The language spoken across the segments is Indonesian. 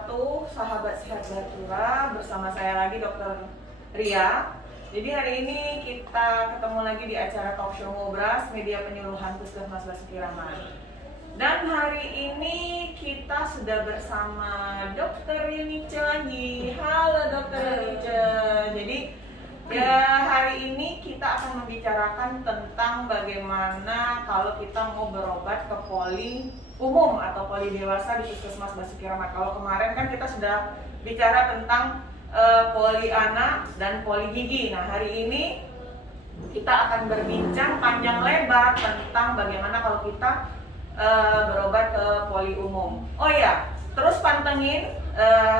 wabarakatuh, sahabat sehat Batura, bersama saya lagi Dr. Ria. Jadi hari ini kita ketemu lagi di acara Talk Show Ngobras, media penyuluhan Puskesmas Basuki Rahmat. Dan hari ini kita sudah bersama Dr. Yunice lagi. Halo Dr. Yunice. Jadi ya hari ini kita akan membicarakan tentang bagaimana kalau kita mau berobat ke poli umum atau poli dewasa di Puskesmas Basuki Rahmat. Kalau kemarin kan kita sudah bicara tentang poli anak dan poli gigi. Nah hari ini kita akan berbincang panjang lebar tentang bagaimana kalau kita berobat ke poli umum. Oh ya, terus pantengin,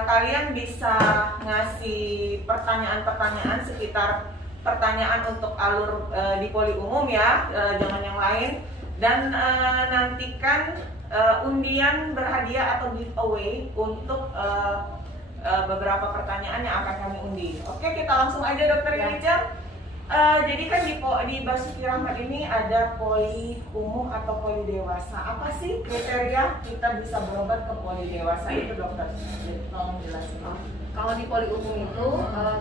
kalian bisa ngasih pertanyaan-pertanyaan sekitar pertanyaan untuk alur di poli umum ya, jangan yang lain. Dan nantikan undian berhadiah atau giveaway untuk beberapa pertanyaan yang akan kami undi. Oke, kita langsung aja Dokter Yunice. Jadi kan di Basuki Rahmat ini ada poli umum atau poli dewasa. Apa sih kriteria kita bisa berobat ke poli dewasa itu dokter? Tolong jelasin. Kalau di poli umum itu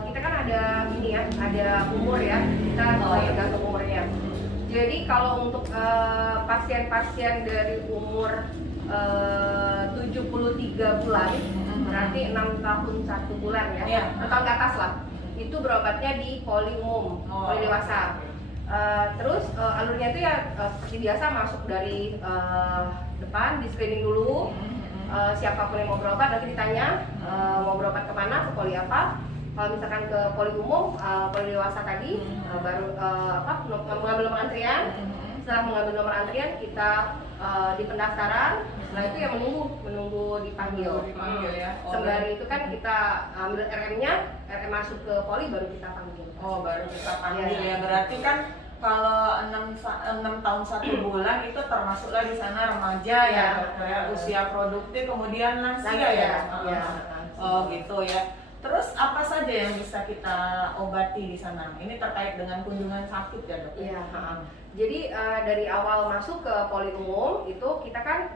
kita kan ada ini ya, ada umur ya. Kita tergantung umurnya. Jadi kalau untuk pasien-pasien dari umur 73 bulan, berarti 6 tahun 1 bulan ya, 6 tahun ke atas lah. Itu berobatnya di poli umum, poli dewasa. Terus alurnya itu ya seperti biasa, masuk dari depan, di screening dulu. Siapapun yang mau berobat nanti ditanya mau berobat kemana, ke poli apa. Kalau misalkan ke poli umum, poli dewasa tadi baru mengambil nomor antrian. Setelah mengambil nomor antrian kita di pendaftaran. Setelah itu ya menunggu dipanggil Ya. Sembari itu kan kita ambil RM-nya, RM masuk ke poli baru kita panggil. Oh, baru kita panggil ya. Berarti kan kalau 6 tahun 1 bulan itu termasuklah di sana remaja ya, dokter ya, usia produktif, kemudian lansia ya. Oh gitu ya. Terus apa saja yang bisa kita obati di sana? Ini terkait dengan kunjungan sakit ya dok? Iya. Jadi dari awal masuk ke poli umum itu kita kan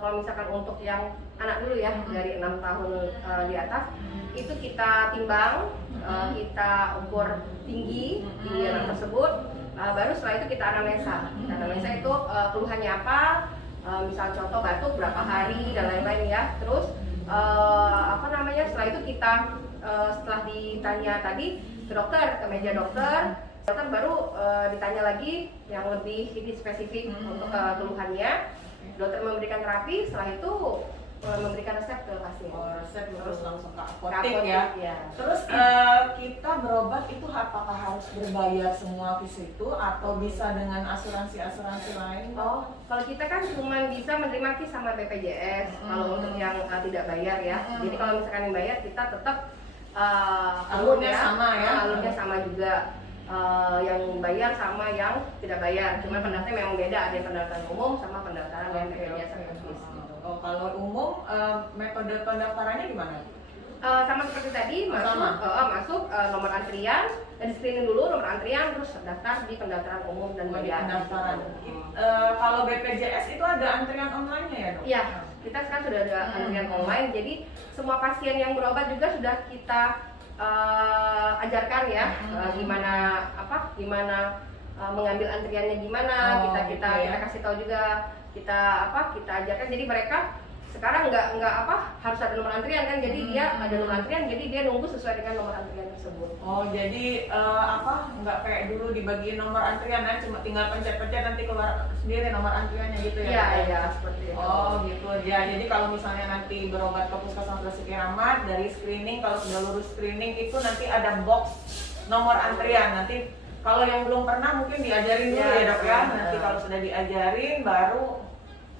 kalau misalkan untuk yang anak dulu ya, dari 6 tahun di atas itu kita timbang, kita ukur tinggi anak tersebut, baru setelah itu kita anamnesa. Anamnesa itu keluhannya apa, misal contoh batuk berapa hari dan lain-lain ya. Terus setelah itu kita setelah ditanya tadi ke dokter, ke meja dokter baru ditanya lagi yang lebih spesifik untuk keluhannya. Dokter memberikan terapi, setelah itu memberikan resep ke pasien. Resep terus langsung ke apotek ya. Terus kita berobat itu apakah harus berbayar semua di situ atau bisa dengan asuransi lain? Oh, kalau kita kan cuma bisa menerima KIS sama BPJS. Kalau untuk yang tidak bayar ya. Jadi kalau misalkan yang bayar kita tetap alurnya sama ya. Alurnya sama juga. Yang bayar sama yang tidak bayar. Cuma pendaftarannya memang beda, ada yang pendaftaran umum sama pendaftaran yang BPJS sama KIS. Oh, kalau umum metode pendaftarannya gimana? Sama seperti tadi, masuk nomor antrian, dan screening dulu nomor antrian, terus daftar di pendaftaran umum dan pendaftaran. Kalau BPJS itu ada antrian online-nya ya dok? Iya, kita sekarang sudah ada antrian online, jadi semua pasien yang berobat juga sudah kita ajarkan ya, gimana mengambil antriannya gimana, kita kasih tahu juga, kita ajarkan, jadi mereka sekarang nggak harus ada nomor antrian kan, jadi dia ada nomor antrian, jadi dia nunggu sesuai dengan nomor antrian tersebut. Oh, jadi nggak kayak dulu dibagiin nomor antrian ya, cuma tinggal pencet-pencet nanti keluar sendiri nomor antriannya gitu ya? Iya, seperti itu. Oh gitu ya, jadi kalau misalnya nanti berobat ke Puskesmas Basuki Rahmat, dari screening, kalau sudah lulus screening itu nanti ada box nomor antrian. Nanti kalau yang belum pernah mungkin diajarin dulu ya dok ya, nanti kalau sudah diajarin baru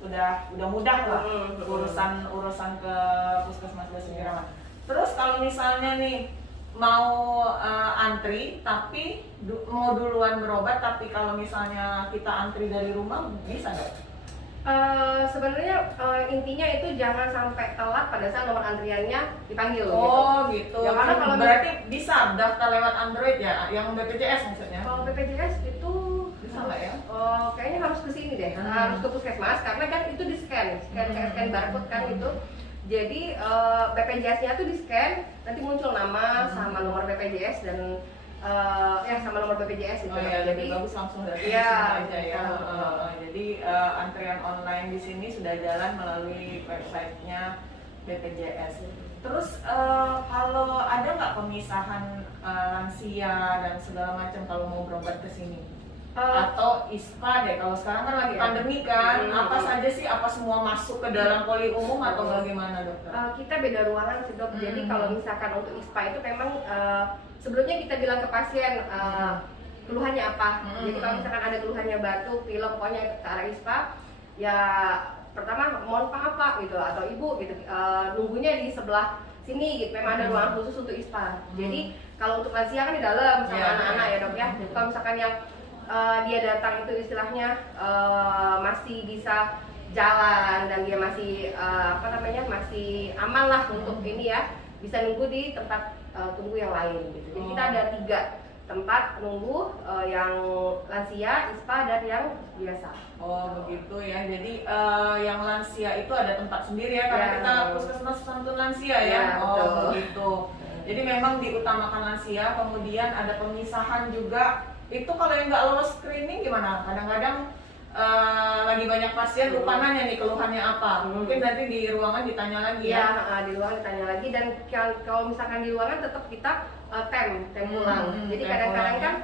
udah mudah lah urusan ke Puskesmas Basuki Rahmat. Terus kalau misalnya nih mau antri tapi mau duluan berobat, tapi kalau misalnya kita antri dari rumah bisa nggak? Sebenarnya intinya itu jangan sampai telat pada saat nomor antriannya dipanggil. Oh gitu. Ya, karena kalau berarti bisa daftar lewat Android ya, yang BPJS maksudnya? Kalau BPJS itu bisa nggak ya? Kayaknya harus ke sini deh, harus ke puskesmas karena kan itu di scan barcode kan itu. Jadi BPJS-nya tuh di scan, nanti muncul nama sama nomor BPJS dan sama nomor BPJS gitu. Oh iya, jadi lebih bagus langsung dari iya, sini aja ya. Jadi antrian online di sini sudah jalan melalui websitenya BPJS. Terus kalau ada nggak pemisahan lansia dan segala macam kalau mau berobat ke sini? Atau ISPA deh, kalau sekarang kan lagi pandemi kan, apa saja sih, apa semua masuk ke dalam poli umum atau bagaimana dokter? Kita beda ruangan sih dok, jadi kalau misalkan untuk ISPA itu memang sebelumnya kita bilang ke pasien keluhannya apa. Jadi kalau misalkan ada keluhannya batuk, pilek, pokoknya ke arah ISPA, ya pertama mohon maaf pak gitu, atau ibu gitu, nunggunya di sebelah sini gitu, memang ada ruangan khusus untuk ISPA. Jadi kalau untuk lansia kan di dalam sama anak-anak ya dok ya. Jadi kalau misalkan yang dia datang itu istilahnya masih bisa jalan dan dia masih masih aman lah untuk ini ya, bisa nunggu di tempat tunggu yang lain gitu. Jadi kita ada 3 tempat nunggu, yang lansia, ISPA dan yang biasa. Oh begitu ya, jadi yang lansia itu ada tempat sendiri ya, karena kita puskesmas santun lansia ya. Betul. Begitu. Jadi memang diutamakan lansia, kemudian ada pemisahan juga. Itu kalau yang nggak lolos screening gimana? Kadang-kadang lagi banyak pasien lupa nanya nih keluhannya apa. Mungkin nanti di ruangan ditanya lagi ya. Di ruangan ditanya lagi, dan kalau misalkan di ruangan tetap kita tem pulang. Jadi kadang-kadang kan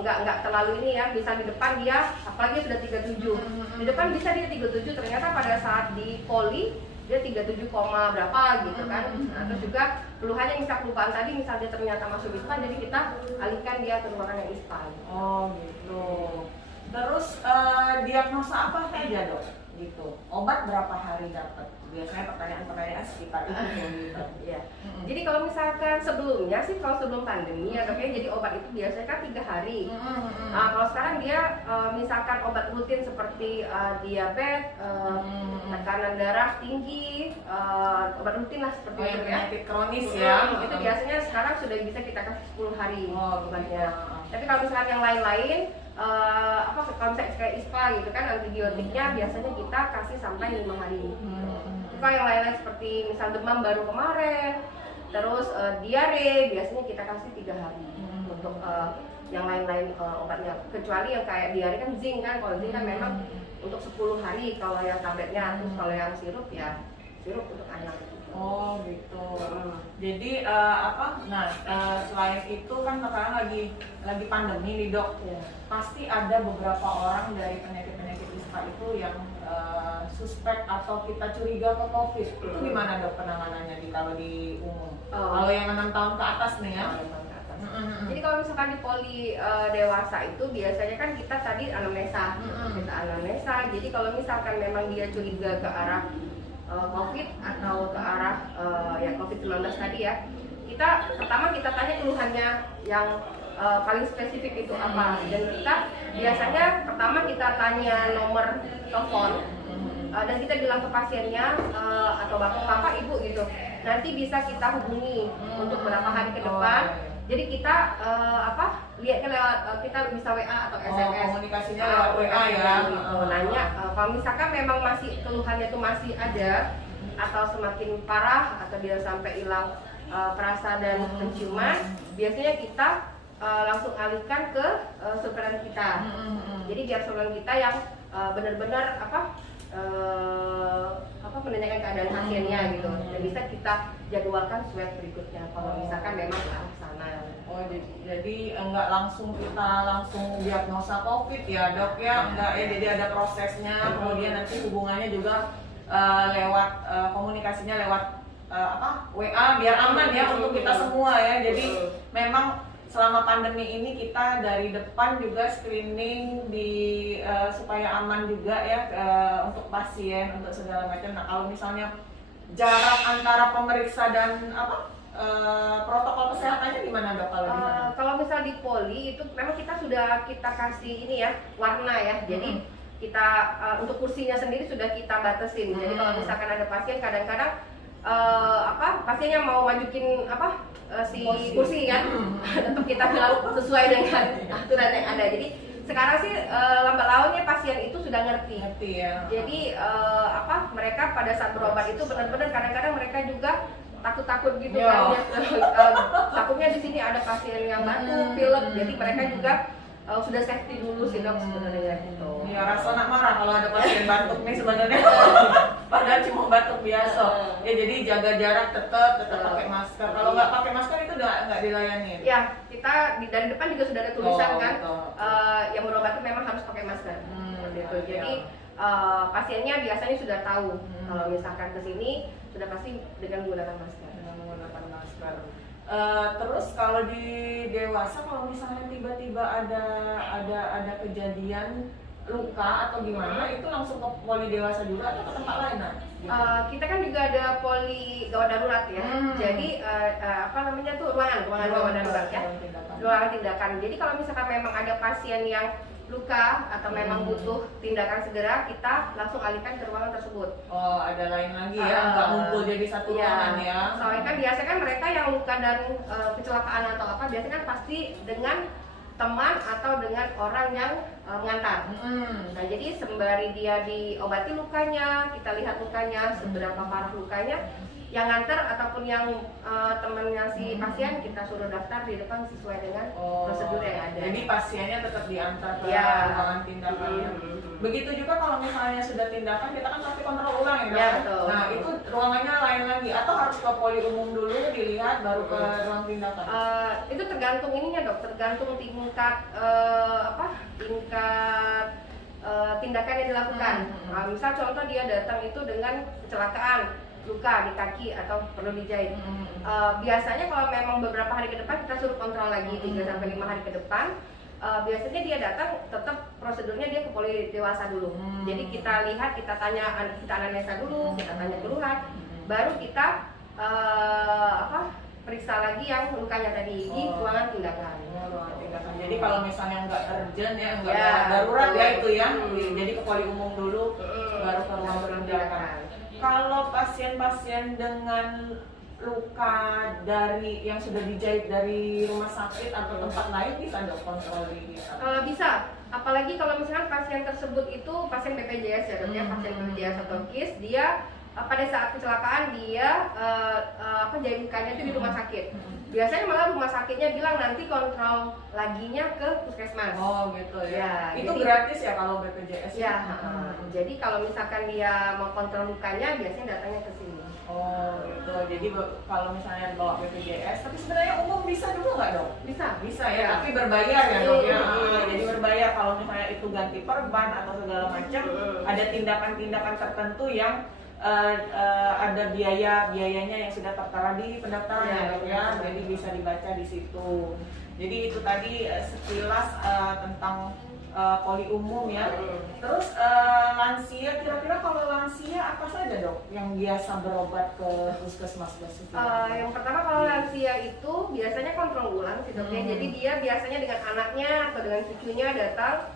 nggak terlalu ini ya, bisa di depan dia, apalagi sudah 37. Di depan bisa dia 37, ternyata pada saat di poli dia 37, berapa gitu kan. Terus juga keluhannya misal kelupaan tadi, misal dia ternyata masuk ISPA, jadi kita alihkan dia ke ruangan yang ISPA. Oh gitu. Terus diagnosa apa saja dok? Gitu. Obat berapa hari dapat? Biasanya pertanyaan-pertanyaan sekitar itu gitu. Iya. Jadi kalau misalkan sebelumnya sih, kalau sebelum pandemi ya dok ya, jadi obat itu biasanya kan 3 hari. Kalau sekarang dia misalkan obat rutin seperti diabetes, tekanan darah tinggi, obat rutin lah seperti itu ya. Penyakit kronis ya. Itu biasanya sekarang sudah bisa kita kasih 10 hari obatnya. Gitu. Tapi kalau misalkan yang lain-lain, kalau misalnya kayak ISPA gitu kan, antibiotiknya biasanya kita kasih sampai 5 hari. Kalau yang lain-lain seperti misal demam baru kemarin, terus diare, biasanya kita kasih 3 hari untuk yang lain-lain obatnya. Kecuali yang kayak diare kan zinc kan, kalau zinc kan memang untuk 10 hari kalau yang tabletnya. Terus kalau yang sirup ya sirup untuk anak. Oh gitu. Jadi selain itu kan sekarang lagi pandemi nih dok. Pasti ada beberapa orang dari penyakit-penyakit ISPA itu yang suspek atau kita curiga ke COVID. Itu gimana dok penanganannya kalau di umum? Kalau yang 6 tahun ke atas nih ya. Jadi kalau misalkan di poli dewasa itu biasanya kan kita tadi anamnesa. Jadi kalau misalkan memang dia curiga ke arah COVID atau ke arah COVID-19 tadi ya, pertama kita tanya keluhannya yang paling spesifik itu apa, dan kita biasanya pertama kita tanya nomor telepon, dan kita bilang ke pasiennya atau bapak ibu gitu, nanti bisa kita hubungi untuk berapa hari ke depan. Jadi kita lihatnya lewat kita bisa WA atau SMS. Komunikasinya lewat WA ya. Gitu. Nanya kalau misalkan memang masih keluhannya itu masih ada atau semakin parah atau dia sampai hilang perasa dan penciuman, biasanya kita langsung alihkan ke surveillance kita. Jadi biar surveillance kita yang benar-benar menanyakan keadaan pasiennya gitu, dan bisa kita jadwalkan swab berikutnya kalau misalkan memang ke arah sana. Oh jadi enggak kita langsung diagnosa COVID ya dok ya, enggak ya, jadi ada prosesnya, kemudian nanti hubungannya juga lewat komunikasinya lewat WA biar aman ya untuk kita semua ya. Jadi memang selama pandemi ini kita dari depan juga screening supaya aman juga ya untuk pasien, untuk segala macam. Nah kalau misalnya jarak antara pemeriksa dan protokol kesehatannya gimana dok kalau di sana? Kalau misal di poli itu memang kita sudah kasih ini ya warna ya. Jadi kita untuk kursinya sendiri sudah kita batasin. Jadi kalau misalkan ada pasien kadang-kadang pasiennya mau majukin kursi kan, tetap kita bilang sesuai dengan aturan yang ada. Jadi sekarang sih lambat launnya pasien itu sudah ngerti. Ya. Jadi mereka pada saat berobat itu benar-benar kadang-kadang mereka juga takut-takut gitu kan. Takutnya di sini ada pasien yang batuk, pilek. Jadi mereka juga sudah safety dulu sih dok sebenarnya gitu. Ya rasa nak marah kalau ada pasien batuk nih sebenarnya. Padahal cuma batuk biasa. Ya jadi jaga jarak tetap pakai masker. Kalau nggak pakai masker itu nggak dilayani. Ya kita dari depan juga sudah ada tulisan kan. Betul. Yang berobat itu memang harus pakai masker. Gitu. Jadi pasiennya biasanya sudah tahu kalau misalkan ke sini sudah pasti dengan menggunakan masker. Terus kalau di dewasa kalau misalnya tiba-tiba ada kejadian luka atau gimana itu langsung ke poli dewasa juga atau ke tempat lain nah? Kita kan juga ada poli gawat darurat ya. Jadi ruangan gawat darurat ya. Ruangan tindakan. Jadi kalau misalkan memang ada pasien yang luka atau memang butuh tindakan segera, kita langsung alihkan ke ruangan tersebut. Oh, ada lain lagi ya, nggak ngumpul jadi satu ruangan ya. Soalnya kan biasanya kan mereka yang luka dan kecelakaan atau apa, biasanya kan pasti dengan teman atau dengan orang yang mengantar. Nah, jadi sembari dia diobati lukanya, kita lihat lukanya, seberapa parah lukanya, yang nganter ataupun yang temannya si pasien kita suruh daftar di depan sesuai dengan prosedur yang ada. Jadi pasiennya tetap diantar ke ruangan tindakan. Begitu juga kalau misalnya sudah tindakan kita kan pasti kontrol ulang ya, ya betul. Nah itu ruangannya lain lagi atau harus ke poli umum dulu dilihat baru ke ruang tindakan? Itu tergantung ininya dok, tergantung tingkat tindakan yang dilakukan. Misal contoh dia datang itu dengan kecelakaan, luka di kaki atau perlu dijahit. Biasanya kalau memang beberapa hari ke depan kita suruh kontrol lagi 3-5 hari ke depan. Biasanya dia datang tetap prosedurnya dia ke poli dewasa dulu. Jadi kita lihat, kita anamnesa dulu, kita tanya keluhan, baru kita periksa lagi yang lukanya tadi di ruangan tindakan. Jadi kalau misalnya nggak urgent ya, nggak darurat ya itu ya, jadi ke poli umum dulu, baru ke ruang tindakan. Kalau pasien-pasien dengan luka dari yang sudah dijahit dari rumah sakit atau tempat lain bisa dok kontrol di bisa, apalagi kalau misalkan pasien tersebut itu pasien BPJS ya dok ya, pasien BPJS atau KIS, dia pada saat kecelakaan dia jahit lukanya itu di rumah sakit. Biasanya malah rumah sakitnya bilang nanti kontrol laginya ke puskesmas. Oh gitu ya. Itu jadi, gratis ya kalau BPJS? Ya. Jadi kalau misalkan dia mau kontrol lukanya biasanya datangnya ke sini. Oh gitu. Jadi kalau misalnya bawa BPJS, tapi sebenarnya umum bisa juga nggak dok? Bisa ya. Tapi berbayar ya dok ya. Jadi berbayar kalau misalnya itu ganti perban atau segala macam. Ada tindakan-tindakan tertentu yang ada biayanya yang sudah tertera di pendaftaran ya, jadi bisa dibaca di situ. Jadi itu tadi sekilas tentang poli umum ya. Terus lansia, kira-kira kalau lansia apa saja dok yang biasa berobat ke puskesmas? Yang pertama kalau lansia itu biasanya kontrol ulang sih doknya. Jadi dia biasanya dengan anaknya atau dengan cucunya datang.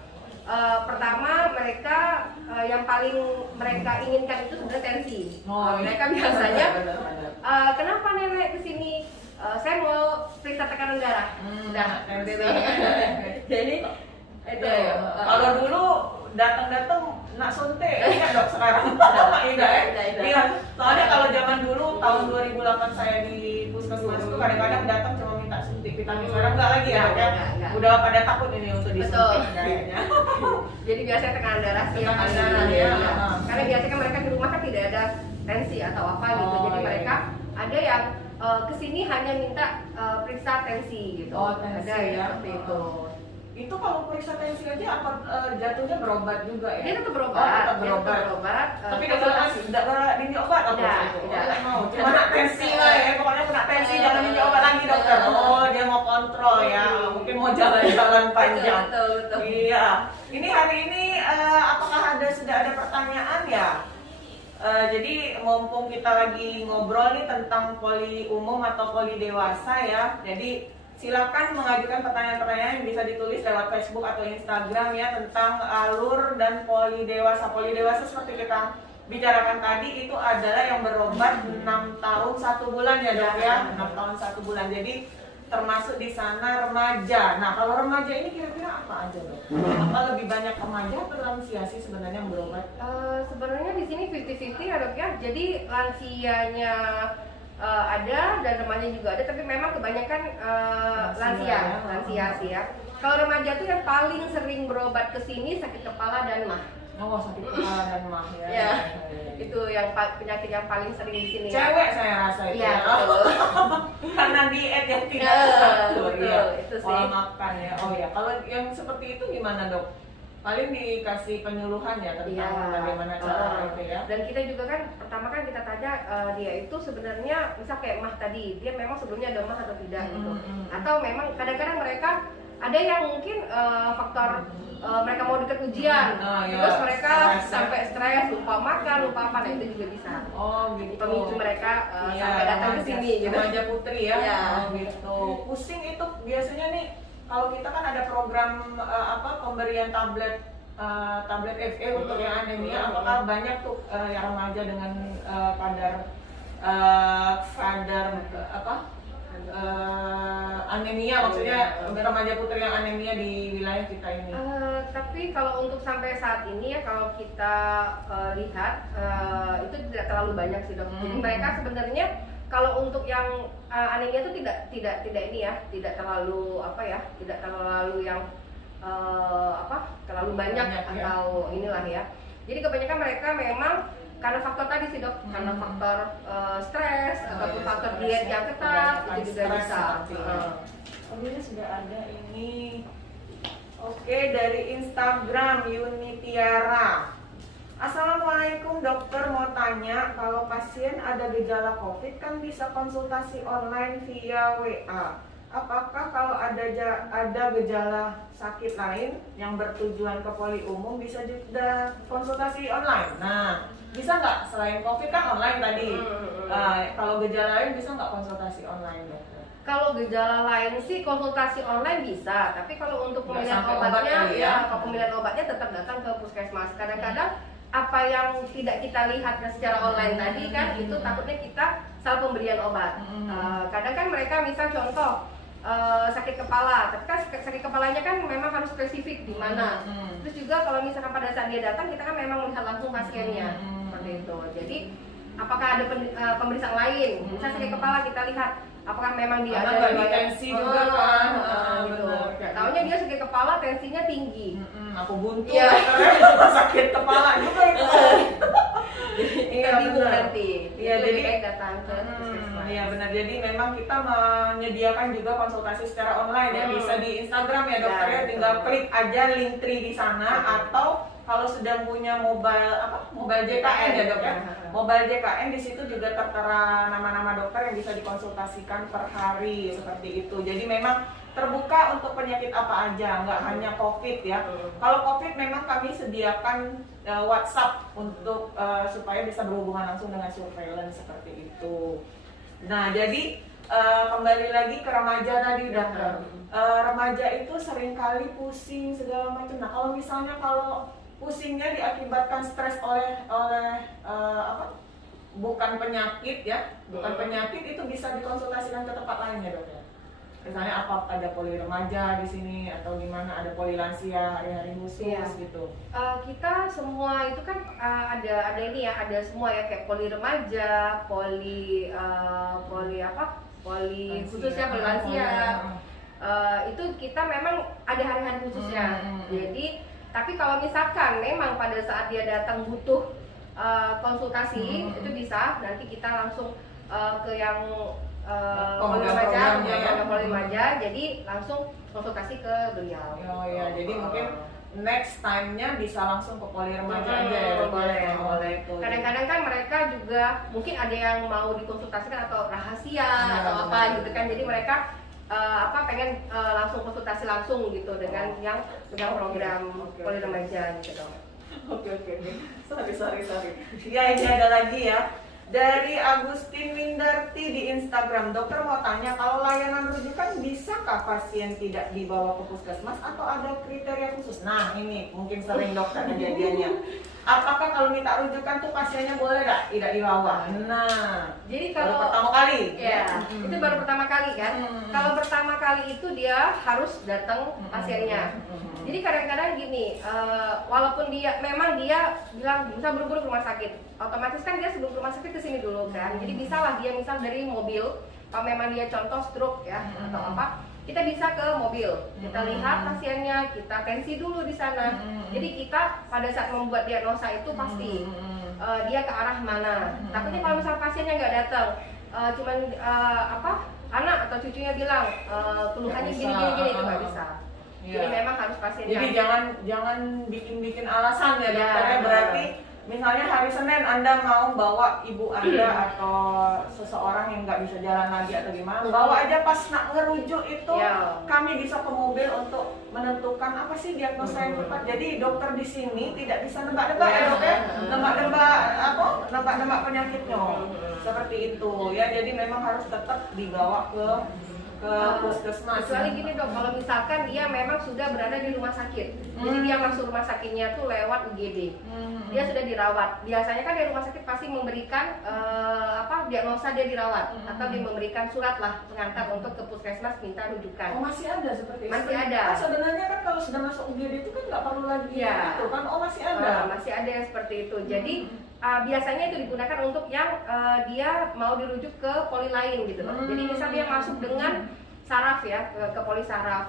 Pertama mereka yang paling mereka inginkan itu sebenarnya tensi. Mereka biasanya kenapa nenek kesini? Saya mau periksa tekanan darah. Jadi itu. Kalau dulu datang nak suntik, ya dok sekarang. Iya. Soalnya kalau zaman dulu tahun 2008 saya di puskesmas itu kadang-kadang datang cuma minta suntik vitamin. Sekarang enggak lagi ya, udah pada takut ini untuk disuntik kayaknya. Jadi biasanya tekanan darah sih yang paling karena biasanya kan mereka di rumah kan tidak ada tensi atau apa gitu. Jadi mereka ada yang kesini hanya minta periksa tensi gitu. Tensi ada ya. Seperti itu. Itu kalau periksa tensi aja apa jatuhnya berobat juga ya? Dia tetap berobat. Tapi tidak diminta obat apa itu? Tidak mau. Cuma nak tensi lah ya. Pokoknya kena tensi jangan diminta obat lagi dokter. Oh dia mau kontrol ya. Mungkin mau jalan-jalan panjang. Betul. Iya. Ini hari ini apakah sudah ada pertanyaan ya? Jadi mumpung kita lagi ngobrol nih tentang poli umum atau poli dewasa ya. Jadi silakan mengajukan pertanyaan-pertanyaan yang bisa ditulis lewat Facebook atau Instagram ya tentang alur dan poli dewasa. Poli dewasa seperti kita bicarakan tadi itu adalah yang berobat 6 tahun 1 bulan ya dok ya, 6 tahun 1 bulan. Jadi termasuk di sana remaja. Nah, kalau remaja ini kira-kira apa aja dok? Apa lebih banyak remaja atau lansia sih sebenarnya yang berobat? Sebenarnya di sini 50-50 ya dok ya. Jadi lansianya ada dan remaja juga ada, tapi memang kebanyakan lansia sih ya. Kalau remaja tuh yang paling sering berobat ke sini sakit kepala dan mah. Oh, sakit kepala dan mah ya. Ya, itu yang penyakit yang paling sering di sini. Cewek saya rasa itu. Iya, ya. betul. Karena diet yang tidak teratur betul, ya. itu sih. Pola makan ya. Oh ya, kalau yang seperti itu gimana dok? Paling dikasih penyuluhan ya tentang bagaimana cara itu ya. Dan kita juga kan pertama kan kita tanya dia itu sebenarnya misal kayak mah tadi, dia memang sebelumnya ada mah atau tidak gitu. Atau memang kadang-kadang mereka ada yang mungkin faktor mereka mau deket ujian, terus mereka sampai stres, lupa makan, lupa apa, nah itu juga bisa. Oh gitu. Pemicu mereka sampai datang ke sini gitu. Remaja putri ya. Ya. Oh gitu. Pusing itu biasanya nih kalau kita kan ada program pemberian tablet FE untuk yang anemia, apakah banyak tuh yang remaja dengan kadar anemia, maksudnya remaja putri yang anemia di wilayah kita ini? Tapi kalau untuk sampai saat ini ya kalau kita lihat itu tidak terlalu banyak sih dok. Jadi mereka sebenarnya kalau untuk yang anemia itu tidak ini ya, tidak terlalu tidak terlalu yang terlalu banyak atau inilah ya. Jadi kebanyakan mereka memang karena faktor tadi sih dok, karena faktor stres ataupun faktor diet yang ketat itu juga bisa. Oh ini sudah ada ini. Oke, dari Instagram Yuni Tiara. Assalamualaikum dokter, mau tanya kalau pasien ada gejala COVID kan bisa konsultasi online via WA. Apakah kalau ada gejala sakit lain yang bertujuan ke poli umum bisa juga konsultasi online? Nah, bisa nggak selain COVID kan online tadi? Kalau gejala lain bisa nggak konsultasi online dokter? Kalau gejala lain sih konsultasi online bisa, tapi kalau untuk pemilihan obatnya, kalau pemilihan obatnya tetap datang ke puskesmas. Kadang-kadang apa yang tidak kita lihat secara online tadi kan itu takutnya kita salah pemberian obat. Kadang kan mereka misal contoh sakit kepala, tapi kan sakit kepalanya kan memang harus spesifik di mana. Terus juga kalau misalkan pada saat dia datang kita kan memang melihat langsung pasiennya seperti itu. Jadi apakah ada pemeriksaan lain? Misal sakit kepala kita lihat apakah memang dia ada tensi juga kan? Gitu. Taunya dia sakit kepala, tensinya tinggi. Aku buntu, sakit kepala juga itu. Iya bingung nanti. Iya jadi baik datang ke puskesmas. Iya benar. Jadi memang kita menyediakan juga konsultasi secara online ya. Bisa di Instagram ya dokter ya. Tinggal klik aja link tree di sana atau kalau sedang punya mobile JKN ya dok ya. Mobile JKN di situ juga tertera nama-nama dokter yang bisa dikonsultasikan per hari seperti itu. Jadi memang terbuka untuk penyakit apa aja, nggak hanya COVID ya. Kalau COVID memang kami sediakan WhatsApp untuk supaya bisa berhubungan langsung dengan surveillance seperti itu. Nah jadi kembali lagi ke remaja tadi dokter. Remaja itu seringkali pusing segala macam. Nah kalau misalnya pusingnya diakibatkan stres oleh bukan penyakit ya, bukan penyakit itu bisa dikonsultasikan ke tempat lain ya dok ya. Misalnya ada poli remaja di sini atau gimana, ada poli lansia hari-hari khusus gitu. Kita semua itu kan ada ini ya, ada semua ya kayak poli remaja, poli khususnya poli lansia. Itu kita memang ada hari-hari khususnya. Jadi tapi kalau misalkan memang pada saat dia datang butuh konsultasi itu bisa nanti kita langsung ke yang poli remaja, jadi langsung konsultasi ke beliau. Oh ya, jadi mungkin next time-nya bisa langsung ke poli remaja aja ya. Boleh. Kadang-kadang kan mereka juga mungkin ada yang mau dikonsultasikan atau rahasia atau apa gitu kan. Jadi mereka pengen langsung konsultasi langsung gitu dengan yang pegang program poli remaja gitu. Oke. Sorry. Ya ini ada lagi ya. Dari Agustin Windarti di Instagram, dokter mau tanya kalau layanan rujukan bisakah pasien tidak dibawa ke puskesmas atau ada kriteria khusus? Nah ini mungkin sering dokter kejadiannya. Apakah kalau minta rujukan tuh pasiennya boleh nggak tidak dibawa? Nah, jadi kalau pertama kali kali. Ya, itu baru pertama kali kan. Kalau pertama kali itu dia harus datang pasiennya. Jadi kadang-kadang gini, walaupun dia memang dia bilang bisa buru-buru ke rumah sakit, otomatis kan dia sebelum ke rumah sakit ke sini dulu kan. Jadi bisalah dia misal dari mobil, kalau memang dia contoh stroke ya atau apa, kita bisa ke mobil, kita lihat pasiennya, kita tensi dulu di sana. Jadi kita pada saat membuat diagnosa itu pasti dia ke arah mana. Takutnya kalau misal pasiennya nggak datang, cuman anak atau cucunya bilang keluhannya gini itu nggak bisa. Jadi memang harus pasiennya. Jadi jangan bikin alasan ya dokternya. Berarti misalnya hari Senin Anda mau bawa ibu Anda atau seseorang yang nggak bisa jalan lagi atau gimana, bawa aja pas nak ngerujuk itu kami bisa ke mobil untuk menentukan apa sih diagnosa yang tepat. Jadi dokter di sini tidak bisa nebak-nebak ya dok ya, nebak-nebak penyakitnya seperti itu ya. Jadi memang harus tetap dibawa ke puskesmas. Kecuali gini dok, kalau misalkan dia memang sudah berada di rumah sakit, jadi dia masuk rumah sakitnya tuh lewat UGD, dia sudah dirawat. Biasanya kan di rumah sakit pasti memberikan diagnosa dia dirawat, atau dia memberikan surat lah pengantar untuk ke puskesmas minta rujukan. Oh masih ada seperti itu? Masih ada. Sebenarnya kan kalau sudah masuk UGD itu kan nggak perlu lagi itu kan? Oh masih ada. Masih ada yang seperti itu. Jadi biasanya itu digunakan untuk yang dia mau dirujuk ke poli lain gitu loh. Jadi misal dia masuk dengan saraf ya, ke poli saraf,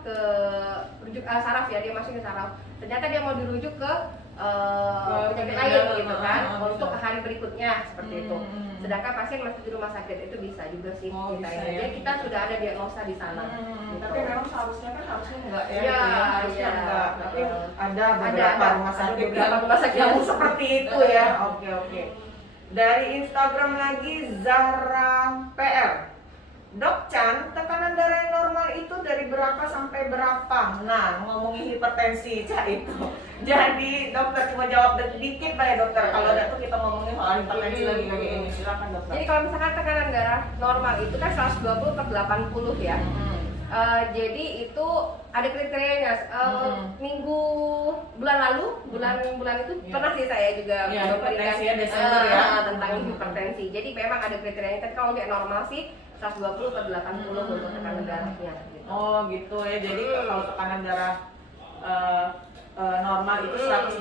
ke rujuk saraf ya, dia masuk ke saraf. Ternyata dia mau dirujuk ke penyakit lain gitu kan, untuk ke hari berikutnya seperti itu. Sedangkan pasien masih di rumah sakit itu bisa juga sih kita ya. Jadi kita sudah ada diagnosa di sana. Gitu. Tapi memang harusnya enggak ya. Iya, harusnya enggak. Tapi ada beberapa rumah sakit yang seperti itu ya. Oke. Dari Instagram lagi Zahra PR. Dok Chan, tekanan darah yang normal itu dari berapa sampai berapa? Nah, ngomongin hipertensi, Cak itu. Jadi dokter cuma jawab dikit Pak ya dokter. Kalau ada tuh kita ngomongin soal hipertensi lagi kayak ini. Silakan dokter. Jadi kalau misalkan tekanan darah normal itu kan 120/80 ya. Jadi itu ada kriterianya. Bulan lalu itu pernah sih saya juga hipertensi ya, Desember ya, tentang hipertensi. Jadi memang ada kriterianya. Tapi kalau untuk normal sih 120/80 untuk tekanan darahnya. Gitu. Oh gitu ya. Jadi kalau tekanan darah normal itu 120/80.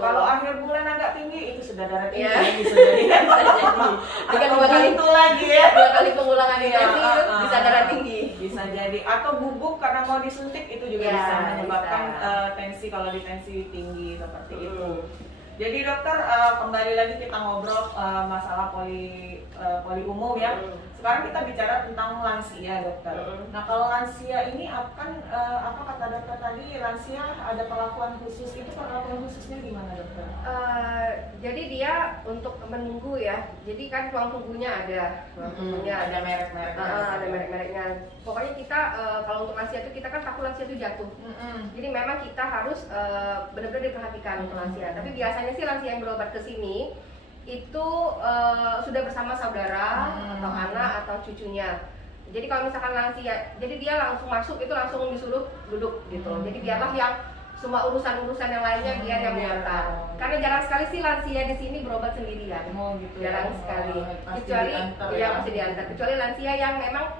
Kalau akhir bulan agak tinggi itu sudah darah tinggi. Bisa jadi. Dengan 2 kali itu lagi ya. 2 kali pengulangan intensi bisa darah tinggi. Bisa jadi. Atau bubuk karena mau disuntik itu juga bisa menyebabkan tensi, kalau di tensi tinggi seperti itu. Jadi dokter, kembali lagi kita ngobrol masalah poli umum ya. Sekarang kita bicara tentang lansia dokter. Nah kalau lansia ini akan apa kata dokter tadi, lansia ada perlakuan khusus, itu perlakuan khususnya gimana dokter? Jadi dia untuk menunggu ya. Jadi kan ruang tunggunya ada, ada merek-mereknya. Ada merek-mereknya. Pokoknya kita kalau untuk lansia itu kita kan takut lansia itu jatuh. Jadi memang kita harus benar-benar diperhatikan untuk lansia. Tapi biasanya sih lansia yang berobat ke sini itu sudah bersama saudara atau anak atau cucunya. Jadi kalau misalkan lansia, jadi dia langsung masuk itu langsung disuruh duduk gitu. Jadi biarlah yang semua urusan-urusan yang lainnya biar yang mengantar. Karena jarang sekali sih lansia di sini berobat sendirian. Gitu jarang sekali. Kecuali masih diantar. Kecuali lansia yang memang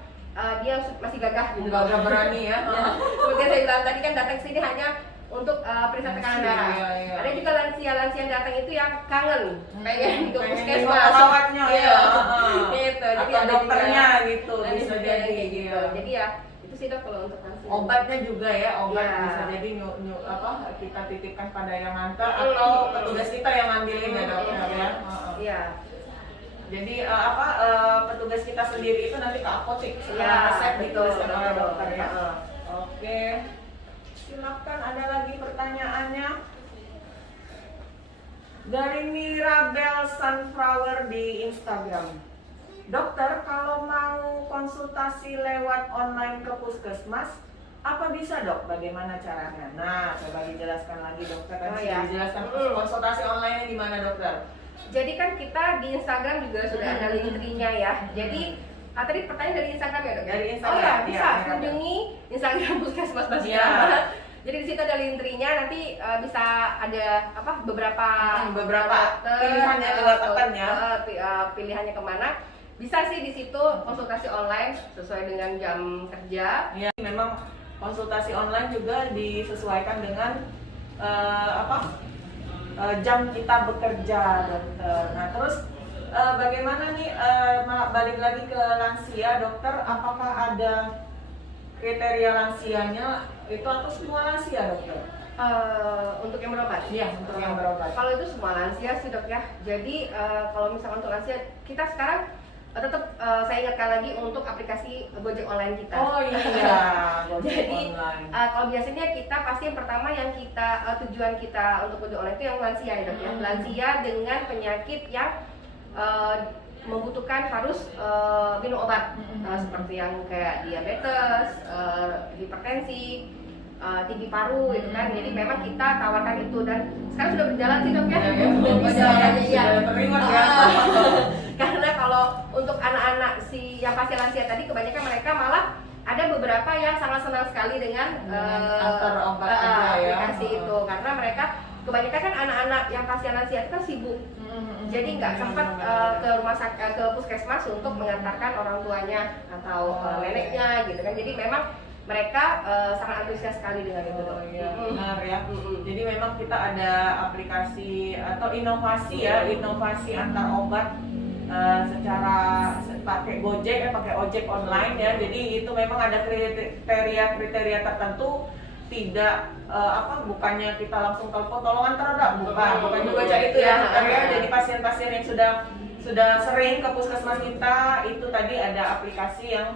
dia masih gagah gitu. Gagah berani ya. Seperti saya bilang tadi kan datang ke sini hanya untuk periksa tekanan darah. Ada juga lansia yang datang itu yang kangen, pengen ke puskesmas, perawatnya gitu. Jadi atau dokternya gitu, bisa jadi gitu. Jadi ya itu sih dok kalau untuk lansia. Obatnya juga ya, obat bisa jadi kita titipkan pada yang nganter atau petugas kita yang ngambilin ya dokter ya. Iya. Jadi petugas kita sendiri itu nanti ke apotek setelah resep dituliskan oleh dokter ya. Oke. Silakan, ada lagi pertanyaannya dari Mirabel Sunflower di Instagram. Dokter, kalau mau konsultasi lewat online ke puskesmas, apa bisa dok? Bagaimana caranya? Nah, coba dijelaskan lagi dokter. Dijelaskan konsultasi online di mana dokter? Jadi kan kita di Instagram juga sudah ada link tree-nya ya. Jadi tadi pertanyaan dari Instagram ya dok? Dari Instagram. Oh ya, bisa kunjungi Instagram Puskesmas Basi Keramat. Jadi di situ ada link tree-nya, nanti bisa ada beberapa pilihan yang tinggal tekan ya. pilihannya kemana, bisa sih di situ konsultasi online sesuai dengan jam kerja. Ya, memang konsultasi online juga disesuaikan dengan jam kita bekerja, dokter. Nah, terus bagaimana nih balik lagi ke lansia, dokter? Apakah ada kriteria lansianya itu atau semua lansia, dokter? Untuk yang berobat? Iya, untuk yang berobat. Kalau itu semua lansia sih, dok ya. Jadi kalau misalkan untuk lansia, kita sekarang tetap saya ingatkan lagi untuk aplikasi Gojek online kita. Oh iya, Gojek jadi online. Kalau biasanya kita pasti yang pertama yang kita tujuan kita untuk Gojek online itu yang lansia ya, dok ya. Lansia dengan penyakit yang membutuhkan harus minum obat seperti yang kayak diabetes, hipertensi, tinggi paru gitu kan. Jadi memang kita tawarkan itu dan sekarang sudah berjalan sih, dok ya. Sudah bisa ya, terima ya. Karena kalau untuk anak-anak yang pasien lansia tadi kebanyakan mereka malah ada beberapa yang sangat senang sekali dengan antar obat aja ya. aplikasi itu, karena mereka kebanyakan kan anak-anak yang pasien lansia itu kan sibuk. Jadi nggak sempat ke rumah sakit, ke puskesmas untuk mengantarkan orang tuanya atau neneknya gitu kan. Jadi memang mereka sangat antusias sekali dengan itu. Oh iya, benar ya. Jadi memang kita ada aplikasi atau inovasi ya, inovasi antar obat secara pakai Gojek pakai ojek online ya. Jadi itu memang ada kriteria tertentu, tidak bukannya kita langsung telepon tolong antar enggak, bukan juga kayak itu ya, dokter ya. Jadi pasien-pasien yang sudah sering ke puskesmas kita itu tadi ada aplikasi yang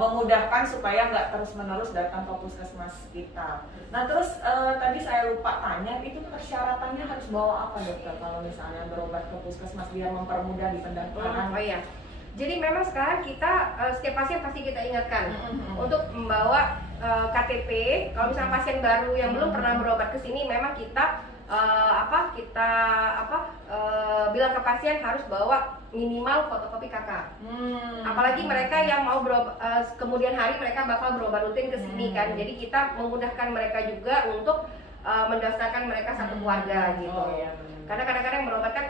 memudahkan supaya nggak terus-menerus datang ke puskesmas kita. Nah terus tadi saya lupa tanya, itu persyaratannya harus bawa apa, dokter, kalau misalnya berobat ke puskesmas biar mempermudah di pendaftaran? Oh iya, jadi memang sekarang kita setiap pasien pasti kita ingatkan untuk membawa KTP. Kalau misalnya pasien baru yang belum pernah berobat ke sini, memang kita bilang ke pasien harus bawa minimal fotokopi KK. Apalagi mereka yang mau berobat kemudian hari mereka bakal berobat rutin ke sini kan. Jadi kita memudahkan mereka juga untuk mendaftarkan mereka satu keluarga gitu. Oh, iya, karena kadang-kadang berobat kan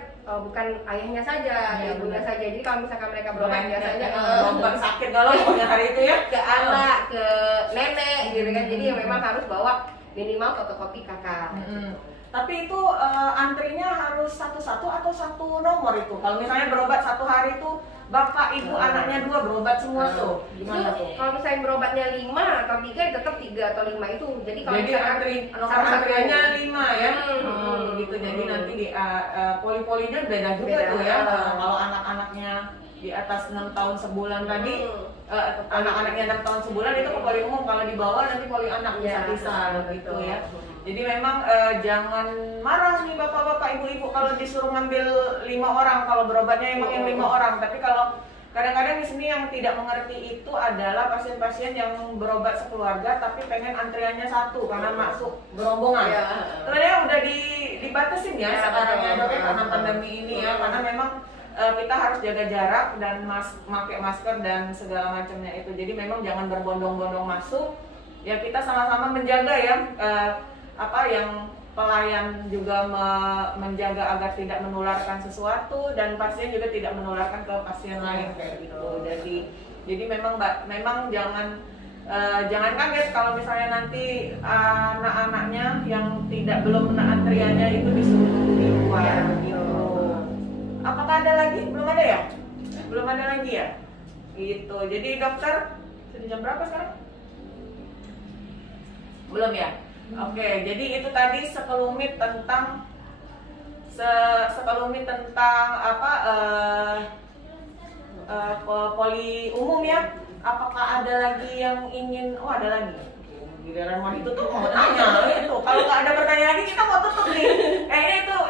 bukan ayahnya saja, ibunya saja. Jadi kalau misalkan mereka berobat biasanya berobat sakit galau pokoknya hari itu ya, ke anak, ke nenek gitu kan. Jadi memang harus bawa minimal fotokopi KK. Tapi itu antrinya harus satu-satu atau satu nomor itu? Kalau misalnya berobat satu hari itu bapak, ibu, anaknya 2 berobat semua tuh. Gimana tuh? Kalau misalnya berobatnya 5 atau 3 tetap 3 atau 5 itu. Jadi kalau jadi nomor antriannya 5 ya. Gitu. Jadi nanti di poli-polinya beda juga tuh ya. Kalau anak-anaknya di atas 6 tahun sebulan tadi, anak-anaknya 6 tahun sebulan itu ke poli umum. Kalau di bawah nanti poli anak bisa gitu ya. Jadi memang jangan marah nih bapak-bapak, ibu-ibu kalau disuruh ngambil 5 orang kalau berobatnya emang yang 5 orang. Tapi kalau kadang-kadang di sini yang tidak mengerti itu adalah pasien-pasien yang berobat sekeluarga tapi pengen antriannya satu karena masuk berombongan. Sebenarnya udah dibatasin ya sekarang ya, dok, karena pandemi ini ya, karena memang kita harus jaga jarak dan pakai masker dan segala macamnya itu. Jadi memang jangan berbondong-bondong masuk. Ya kita sama-sama menjaga ya. Yang pelayan juga menjaga agar tidak menularkan sesuatu dan pasien juga tidak menularkan ke pasien lain kayak gitu. Jadi memang jangan kaget kalau misalnya nanti anak-anaknya yang belum kena antriannya itu disuruh tunggu di luar gitu. Apakah ada lagi? Belum ada ya? Belum ada lagi ya? Gitu. Jadi dokter, sudah jam berapa sekarang? Belum ya? Oke, jadi itu tadi sekelumit tentang poli umum ya. Apakah ada lagi yang ingin? Oh, ada lagi. Giliran mau ditutup mau tanya itu. Kalau nggak ada pertanyaan lagi kita mau tutup nih.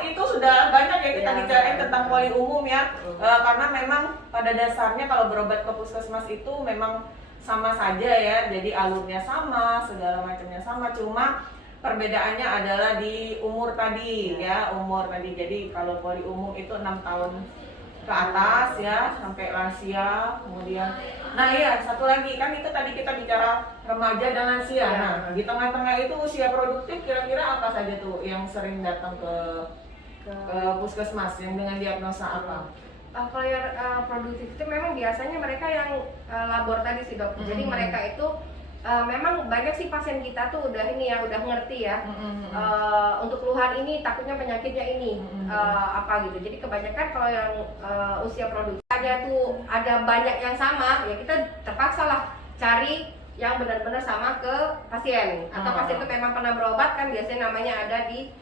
Itu sudah banyak ya kita bicarain tentang poli umum ya. Karena memang pada dasarnya kalau berobat ke puskesmas itu memang sama saja ya, jadi alurnya sama, segala macamnya sama, cuma perbedaannya adalah di umur tadi ya, umur tadi. Jadi kalau poli umum itu 6 tahun ke atas ya, sampai lansia. Kemudian, nah iya satu lagi kan itu tadi kita bicara remaja dan lansia. Nah di tengah-tengah itu usia produktif kira-kira apa saja tuh yang sering datang ke puskesmas yang dengan diagnosa apa? Kalau yang produktif itu memang biasanya mereka yang labor tadi sih dok. Jadi mereka itu memang banyak sih pasien kita tuh udah ini ya, udah ngerti ya. Untuk keluhan ini takutnya penyakitnya ini apa gitu. Jadi kebanyakan kalau yang usia produktif ada banyak yang sama, ya kita terpaksa lah cari yang benar-benar sama ke pasien. Atau pasien itu memang pernah berobat kan biasanya namanya ada di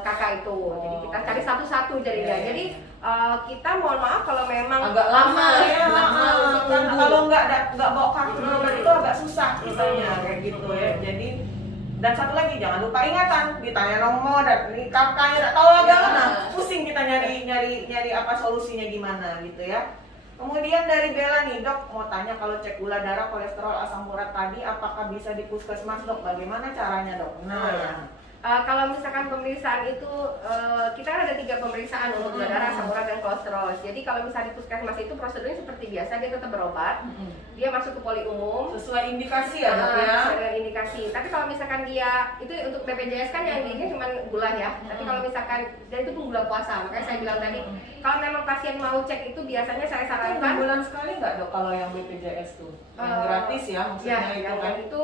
kakak itu. Jadi kita cari satu-satu jadinya. Jadi kita mohon maaf kalau memang agak lama ya, kalau nggak bawa kartu berobat itu agak susah kitanya kayak gitu ya. Jadi dan satu lagi jangan lupa ingatan, ditanya nomor dan ini kakaknya nggak tahu agak mana, pusing kita nyari apa solusinya gimana gitu ya. Kemudian dari Bella nih dok, mau tanya kalau cek gula darah, kolesterol, asam urat tadi apakah bisa di puskesmas dok? Bagaimana caranya dok? Nah ya. Kalau misalkan pemeriksaan itu kita kan ada 3 pemeriksaan untuk gula darah, asam urat, dan kolesterol. Jadi kalau misalnya di puskesmas itu prosedurnya seperti biasa, dia tetap berobat, dia masuk ke poli umum Sesuai indikasi ya dok ya. Sesuai indikasi. Tapi kalau misalkan dia itu untuk BPJS kan yang ini cuma gula ya. Tapi kalau misalkan dan itu pun gula puasa, makanya saya bilang tadi kalau memang pasien mau cek itu biasanya saya sarankan bulan sekali nggak dok kalau yang BPJS tuh? Yang gratis ya maksudnya ya, itu yang kan? Itu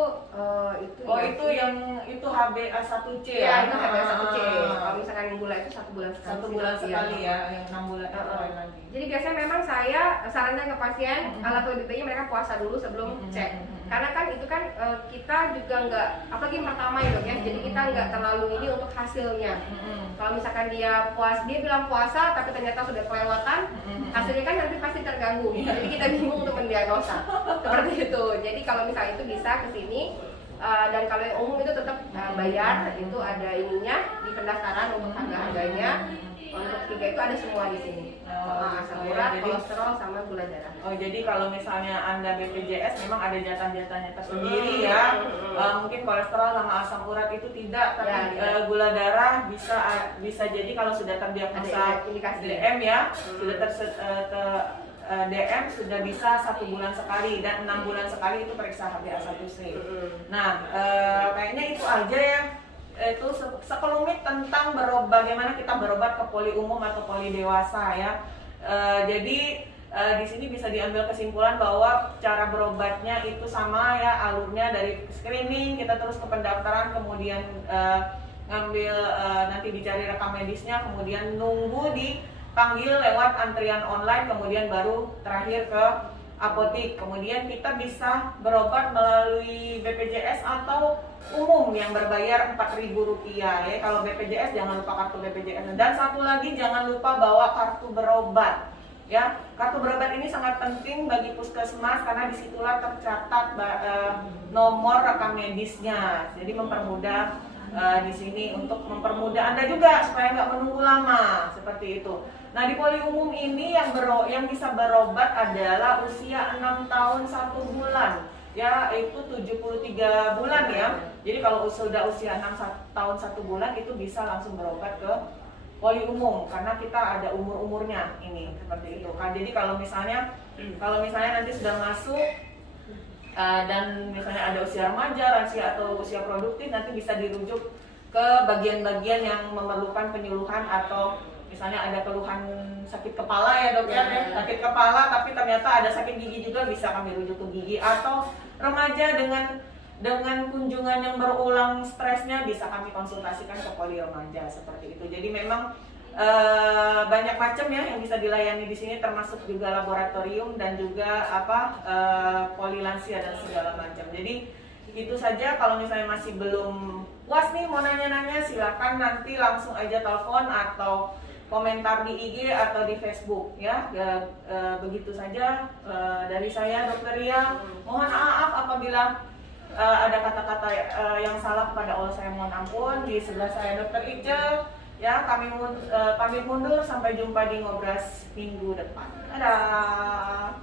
itu yang itu HbA1c ya? Ya, itu HbA1c. Kalau misalkan yang gula itu 1 bulan sekali. 1 bulan sekali ya, yang 6 bulan itu lagi. Jadi biasanya memang saya sarankan ke pasien atau lebih baiknya mereka puasa dulu sebelum cek. Karena kan itu kan kita juga nggak, apalagi pertama ya dok ya. Jadi kita nggak terlalu ini untuk hasilnya. Kalau misalkan dia bilang puasa tapi ternyata sudah kelewatan, hasilnya kan nanti pasti terganggu. Jadi kita bingung untuk mendiagnosa seperti itu. Jadi kalau misalnya itu bisa ke sini. Dan kalau yang umum itu tetap bayar, itu ada ininya di pendaftaran untuk harga-harganya. Untuk 3 itu ada semua di sini. Asam urat, kolesterol, sama gula darah. Oh jadi kalau misalnya Anda BPJS memang ada jatah-jatahnya tersendiri ya. Mungkin kolesterol sama asam urat itu tidak, tapi gula darah bisa jadi kalau sudah terdiagnosa DM ya, sudah DM sudah bisa 1 bulan sekali dan 6 bulan sekali itu periksa HbA1c. Nah, kayaknya itu aja ya. Itu sekelumit tentang bagaimana kita berobat ke poli umum atau poli dewasa ya. Jadi di sini bisa diambil kesimpulan bahwa cara berobatnya itu sama ya, alurnya dari screening kita terus ke pendaftaran, kemudian ngambil nanti dicari rekam medisnya, kemudian nunggu dipanggil lewat antrian online, kemudian baru terakhir ke apotik. Kemudian kita bisa berobat melalui BPJS atau umum yang berbayar Rp4.000 ya. Kalau BPJS jangan lupa kartu BPJS. Dan satu lagi jangan lupa bawa kartu berobat. Ya, kartu berobat ini sangat penting bagi puskesmas karena disitulah tercatat nomor rekam medisnya. Jadi mempermudah di sini untuk mempermudah Anda juga supaya nggak menunggu lama seperti itu. Nah di poli umum ini yang bisa berobat adalah usia 6 tahun 1 bulan ya, itu 73 bulan ya. Jadi kalau sudah usia 6 tahun 1 bulan itu bisa langsung berobat ke poli umum karena kita ada umur-umurnya ini seperti itu kan. Jadi kalau misalnya nanti sudah masuk dan misalnya ada usia remaja, lansia atau usia produktif, nanti bisa dirujuk ke bagian-bagian yang memerlukan penyuluhan atau misalnya ada keluhan sakit kepala ya dok ya, sakit kepala tapi ternyata ada sakit gigi juga, bisa kami rujuk ke gigi. Atau remaja dengan kunjungan yang berulang stresnya, bisa kami konsultasikan ke poli remaja seperti itu. Jadi memang banyak macam ya yang bisa dilayani di sini, termasuk juga laboratorium dan juga poli lansia dan segala macam. Jadi itu saja. Kalau misalnya masih belum puas nih mau nanya-nanya, silakan nanti langsung aja telepon atau komentar di IG atau di Facebook ya. Begitu saja dari saya Dr. Ria. Mohon maaf apabila ada kata-kata yang salah, kepada Allah saya mohon ampun. Di sebelah saya Dr. Ice ya, kami pamit mundur, sampai jumpa di Ngobras minggu depan. Dadah.